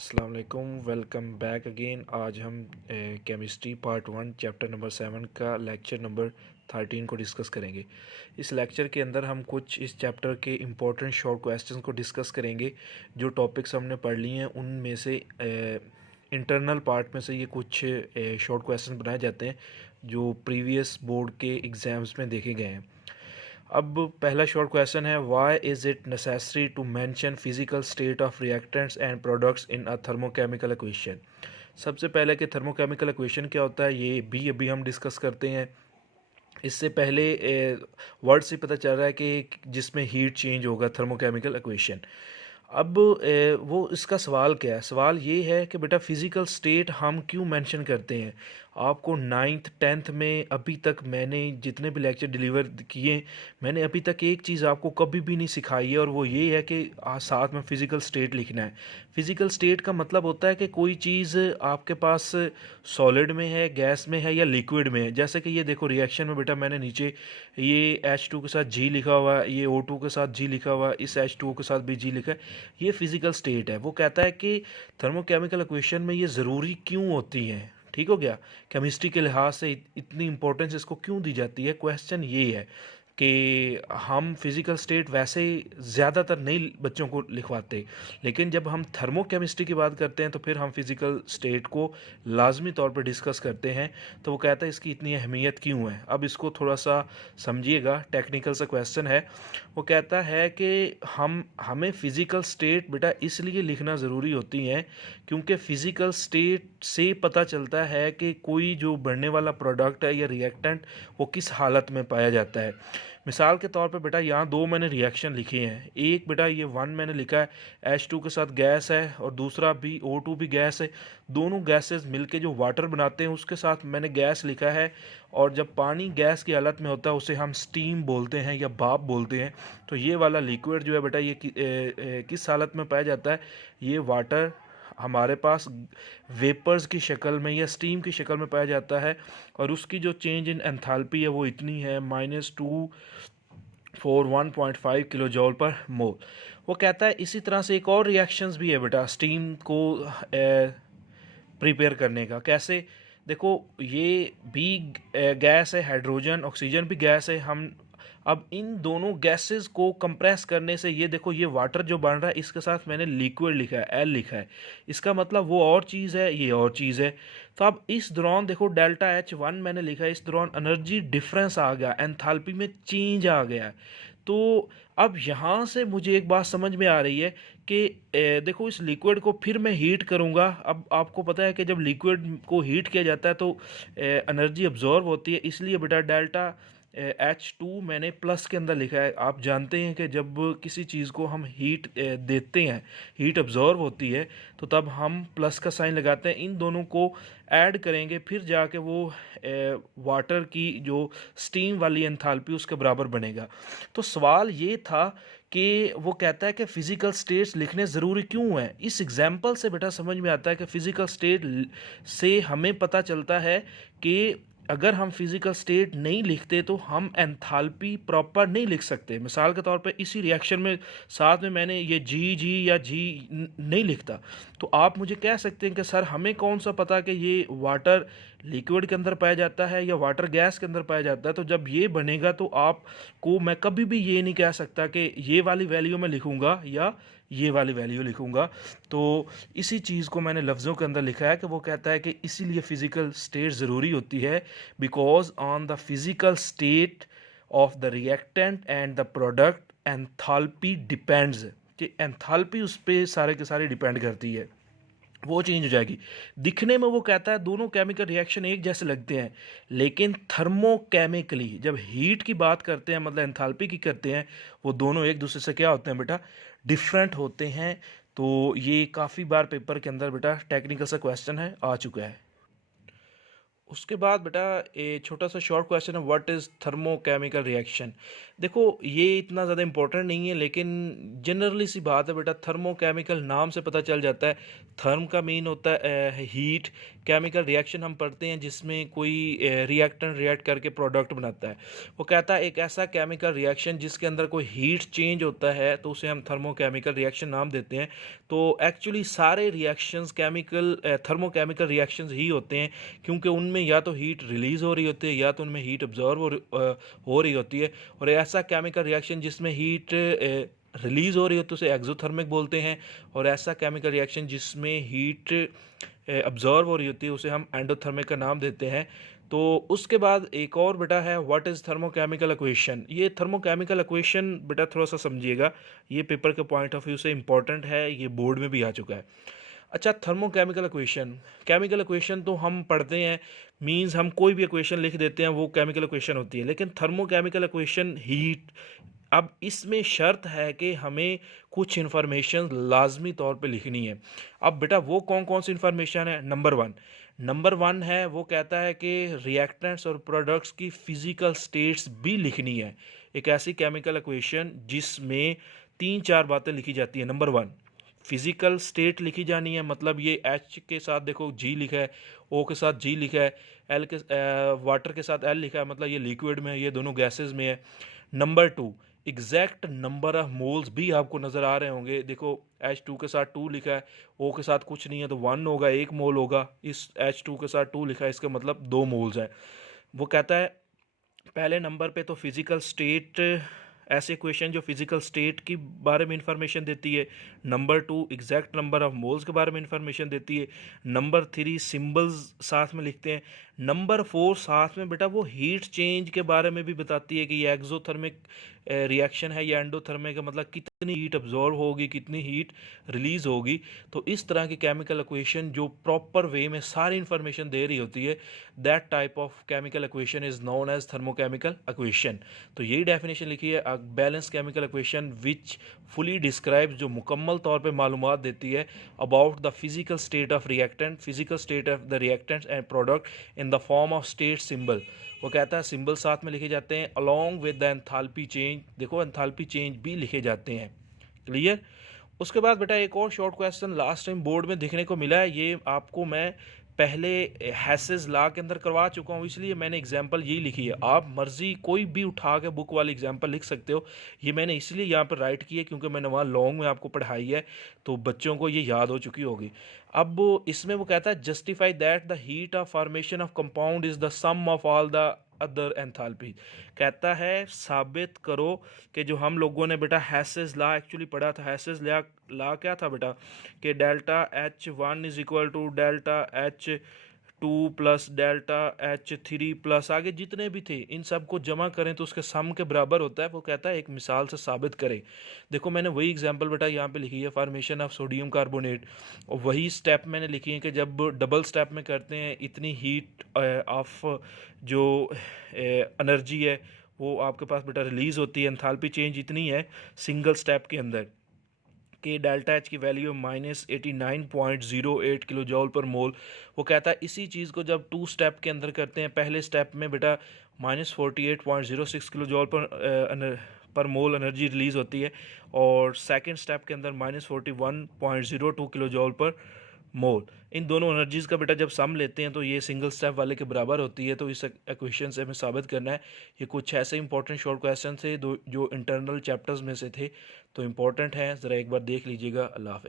अस्सलाम वालेकुम, welcome back again. आज हम केमिस्ट्री पार्ट 1 चैप्टर नंबर 7 का लेक्चर नंबर 13 को डिस्कस करेंगे। इस लेक्चर के अंदर हम कुछ इस चैप्टर के इम्पोर्टेंट शॉर्ट क्वेश्चंस को डिस्कस करेंगे। जो टॉपिक्स हमने पढ़ लिए हैं उनमें से इंटरनल पार्ट में से ये कुछ शॉर्ट क्वेश्चन बनाए जाते हैं जो प्रीवियस बोर्ड के एग्ज़ाम्स में देखे गए हैं। अब पहला शॉर्ट क्वेश्चन है, why is it necessary to mention physical state of reactants and products in a thermochemical equation. सबसे पहले कि थर्मोकेमिकल इक्वेशन क्या होता है ये भी अभी हम डिस्कस करते हैं। इससे पहले वर्ड से पता चल रहा है कि जिसमें हीट चेंज होगा थर्मोकेमिकल इक्वेशन। अब वो इसका सवाल क्या है? सवाल ये है कि बेटा फ़िज़िकल स्टेट हम क्यों मेंशन करते हैं। आपको 9th 10th में अभी तक मैंने जितने भी लेक्चर डिलीवर किए, मैंने अभी तक एक चीज़ आपको कभी भी नहीं सिखाई है, और वो ये है कि साथ में फ़िज़िकल स्टेट लिखना है। फ़िज़िकल स्टेट का मतलब होता है कि कोई चीज़ आपके पास सॉलिड में है, गैस में है या लिक्विड में है। जैसे कि ये देखो रिएक्शन में बेटा मैंने नीचे ये H2 के साथ G लिखा हुआ है, ये O2 के साथ G लिखा हुआ है, इस H2O के साथ भी G लिखा है। ये फिज़िकल स्टेट है। वो कहता है कि थर्मोकेमिकल इक्वेशन में ये ज़रूरी क्यों होती हैं। ठीक हो गया? केमिस्ट्री के लिहाज से इतनी इंपॉर्टेंस इसको क्यों दी जाती है। क्वेश्चन ये है कि हम फिज़िकल स्टेट वैसे ज़्यादातर नहीं बच्चों को लिखवाते, लेकिन जब हम थर्मोकेमिस्ट्री की बात करते हैं तो फिर हम फिज़िकल स्टेट को लाजमी तौर पर डिस्कस करते हैं। तो वो कहता है इसकी इतनी अहमियत क्यों है। अब इसको थोड़ा सा समझिएगा, टेक्निकल सा क्वेश्चन है। वो कहता है कि हमें फ़िज़िकल स्टेट बेटा इसलिए लिखना ज़रूरी होती हैं क्योंकि फ़िज़िकल स्टेट से पता चलता है कि कोई जो बनने वाला प्रोडक्ट है या रिएक्टेंट वो किस हालत में पाया जाता है। मिसाल के तौर पे बेटा यहाँ दो मैंने रिएक्शन लिखे हैं। एक बेटा ये 1 मैंने लिखा है, H2 के साथ गैस है, और दूसरा भी O2 भी गैस है। दोनों गैसेस मिलके जो वाटर बनाते हैं उसके साथ मैंने गैस लिखा है। और जब पानी गैस की हालत में होता है उसे हम स्टीम बोलते हैं या भाप बोलते हैं। तो ये वाला लिक्विड जो है बेटा ये किस हालत में पाया जाता है। ये वाटर हमारे पास वेपर्स की शक्ल में या स्टीम की शक्ल में पाया जाता है, और उसकी जो चेंज इन एंथैल्पी है वो इतनी है -241.5 किलो जॉल पर मोल। वो कहता है इसी तरह से एक और रिएक्शंस भी है बेटा स्टीम को प्रिपेयर करने का। कैसे? देखो ये भी गैस है, हाइड्रोजन ऑक्सीजन भी गैस है। हम अब इन दोनों गैसेस को कंप्रेस करने से ये देखो ये वाटर जो बन रहा है इसके साथ मैंने लिक्विड लिखा है, एल लिखा है। इसका मतलब वो और चीज़ है, ये और चीज़ है। तो अब इस दौरान देखो डेल्टा H1 मैंने लिखा है, इस दौरान एनर्जी डिफरेंस आ गया, एंथैल्पी में चेंज आ गया। तो अब यहाँ से मुझे एक बात समझ में आ रही है कि देखो इस लिक्विड को फिर मैं हीट करूँगा। अब आपको पता है कि जब लिक्विड को हीट किया जाता है तो एनर्जी अब्जॉर्ब होती है, इसलिए बेटा डेल्टा H2 मैंने प्लस के अंदर लिखा है। आप जानते हैं कि जब किसी चीज़ को हम हीट देते हैं, हीट अब्जॉर्ब होती है, तो तब हम प्लस का साइन लगाते हैं। इन दोनों को ऐड करेंगे फिर जाके वो वाटर की जो स्टीम वाली एंथैल्पी उसके बराबर बनेगा। तो सवाल ये था कि वो कहता है कि फ़िज़िकल स्टेट्स लिखने ज़रूरी क्यों हैं। इस एग्जांपल से बेटा समझ में आता है कि फ़िज़िकल स्टेट से हमें पता चलता है कि अगर हम फिज़िकल स्टेट नहीं लिखते तो हम एंथैल्पी प्रॉपर नहीं लिख सकते। मिसाल के तौर पे इसी रिएक्शन में साथ में मैंने ये जी या जी नहीं लिखता, तो आप मुझे कह सकते हैं कि सर हमें कौन सा पता कि ये वाटर लिक्विड के अंदर पाया जाता है या वाटर गैस के अंदर पाया जाता है। तो जब ये बनेगा तो आपको मैं कभी भी ये नहीं कह सकता कि ये वाली वैल्यू मैं लिखूँगा या ये वाली वैल्यू लिखूँगा। तो इसी चीज़ को मैंने लफ्ज़ों के अंदर लिखा है कि वो कहता है कि इसीलिए फ़िज़िकल स्टेट ज़रूरी होती है, because on the physical state of the reactant and the product enthalpy depends. कि एंथैल्पी उस पर सारे के सारे डिपेंड करती है, वो चेंज हो जाएगी। दिखने में वो कहता है दोनों केमिकल रिएक्शन एक जैसे लगते हैं, लेकिन थर्मोकेमिकली जब हीट की बात करते हैं मतलब एंथैल्पी की करते हैं, वो दोनों एक दूसरे से क्या होते हैं बेटा, डिफरेंट होते हैं। तो ये काफ़ी बार पेपर के अंदर बेटा टेक्निकल सा क्वेश्चन है, आ चुका है। उसके बाद बेटा ये छोटा सा शॉर्ट क्वेश्चन है, व्हाट इज़ थर्मोकेमिकल रिएक्शन। देखो ये इतना ज़्यादा इंपॉर्टेंट नहीं है, लेकिन जनरली सी बात है बेटा, थर्मोकेमिकल नाम से पता चल जाता है। थर्म का मीन होता है हीट, केमिकल रिएक्शन हम पढ़ते हैं जिसमें कोई रिएक्टेंट रिएक्ट करके प्रोडक्ट बनाता है। वो कहता है एक ऐसा केमिकल रिएक्शन जिसके अंदर कोई हीट चेंज होता है तो उसे हम थर्मोकेमिकल रिएक्शन नाम देते हैं। तो एक्चुअली सारे रिएक्शंस केमिकल थर्मोकेमिकल रिएक्शंस ही होते हैं, क्योंकि उनमें या तो हीट रिलीज़ हो रही होती है या तो उनमें हीट ऑब्जर्व हो रही होती है। और ऐसा केमिकल रिएक्शन जिसमें हीट रिलीज़ हो रही होती है उसे एक्सोथर्मिक बोलते हैं, और ऐसा केमिकल रिएक्शन जिसमें हीट ऑब्जर्व हो रही होती है उसे हम एंडोथर्मिक का नाम देते हैं। तो उसके बाद एक और बेटा है, व्हाट इज़ थर्मोकेमिकल इक्वेशन। ये थर्मोकेमिकल इक्वेशन बेटा थोड़ा सा समझिएगा, ये पेपर के पॉइंट ऑफ व्यू से इंपॉर्टेंट है, ये बोर्ड में भी आ चुका है। अच्छा, थर्मोकेमिकल इक्वेशन, केमिकल इक्वेशन तो हम पढ़ते हैं, मींस हम कोई भी इक्वेशन लिख देते हैं वो केमिकल इक्वेशन होती है, लेकिन थर्मोकेमिकल इक्वेशन हीट, अब इसमें शर्त है कि हमें कुछ इन्फॉर्मेशन लाजमी तौर पे लिखनी है। अब बेटा वो कौन कौन सी इन्फॉर्मेशन है। नंबर वन है, वो कहता है कि रिएक्टेंट्स और प्रोडक्ट्स की फिजिकल स्टेट्स भी लिखनी है। एक ऐसी केमिकल इक्वेशन जिसमें तीन चार बातें लिखी जाती है। नंबर वन, फिजिकल स्टेट लिखी जानी है, मतलब ये एच के साथ देखो जी लिखा है, ओ के साथ जी लिखा है, एल के वाटर के साथ एल लिखा है, मतलब ये लिक्विड में है, ये दोनों गैसेस में है। Number two, exact number of moles भी आपको नज़र आ रहे होंगे, देखो H2 के साथ 2 लिखा है, O के साथ कुछ नहीं है तो 1 होगा, 1 मोल होगा। इस H2 के साथ 2 लिखा है, इसका मतलब 2 मोल्स हैं। वो कहता है पहले नंबर पे तो फिजिकल स्टेट, ऐसे क्वेश्चन जो फिजिकल स्टेट के बारे में इंफॉर्मेशन देती है। Number two, exact number of moles के बारे में इंफॉर्मेशन देती है। नंबर थ्री, सिंबल्स साथ में लिखते हैं। नंबर फोर, साथ में बेटा वो हीट चेंज के बारे में भी बताती है कि ये एक्सोथर्मिक रिएक्शन है या एंडोथर्मिक है, मतलब कितनी हीट अब्जॉर्व होगी, कितनी हीट रिलीज होगी। तो इस तरह की केमिकल इक्वेशन जो प्रॉपर वे में सारी इंफॉर्मेशन दे रही होती है, that type of chemical equation is known as thermochemical equation. तो यही डेफिनेशन लिखी है, balance chemical equation which fully describe, जो मुकम्मल तौर पे मालूमात देती है about the physical state of reactant, physical state of the reactants and product in the form of state symbol. वो कहता है सिंबल साथ में लिखे जाते हैं along with the enthalpy change, देखो एंथैल्पी चेंज भी लिखे जाते हैं। क्लियर। उसके बाद बेटा एक और short question last time board में देखने को मिला है, ये आपको मैं पहले हैसेस लॉ के अंदर करवा चुका हूँ, इसलिए मैंने एग्जांपल यही लिखी है। आप मर्जी कोई भी उठा के बुक वाली एग्जांपल लिख सकते हो, ये मैंने इसलिए यहाँ पर राइट की है क्योंकि मैंने वहाँ लॉन्ग में आपको पढ़ाई है तो बच्चों को ये याद हो चुकी होगी। अब इसमें वो कहता है justify that the heat of formation of compound is the sum of all the other enthalpy. कहता है साबित करो कि जो हम लोगों ने बेटा हैसेस लॉ एक्चुअली पढ़ा था, हैसेस लॉ क्या था बेटा, कि delta H1 is equal to delta H2 plus delta H3 plus आगे जितने भी थे इन सब को जमा करें तो उसके सम के बराबर होता है। वो कहता है एक मिसाल से साबित करें। देखो मैंने वही एग्जांपल बेटा यहाँ पे लिखी है, फॉर्मेशन ऑफ सोडियम कार्बोनेट, और वही स्टेप मैंने लिखी है कि जब डबल स्टेप में करते हैं इतनी हीट ऑफ जो एनर्जी है वो आपके पास बेटा रिलीज़ होती है, एंथैल्पी चेंज इतनी है सिंगल स्टेप के अंदर कि डेल्टा एच की वैल्यू -89.08 किलो जॉल पर मोल। वो कहता है इसी चीज़ को जब टू स्टेप के अंदर करते हैं, पहले स्टेप में बेटा -48.06 किलो जॉल पर मोल एनर्जी रिलीज़ होती है, और सेकंड स्टेप के अंदर -41.02 किलो जॉल पर मोल। इन दोनों एनर्जीज़ का बेटा जब सम लेते हैं तो ये सिंगल स्टेप वाले के बराबर होती है। तो इस इक्वेशन से हमें साबित करना है। ये कुछ ऐसे इंपॉर्टेंट शॉर्ट क्वेश्चन थे जो इंटरनल चैप्टर्स में से थे, तो इम्पॉर्टेंट है, ज़रा एक बार देख लीजिएगा। अल्लाह हाफ़िज़।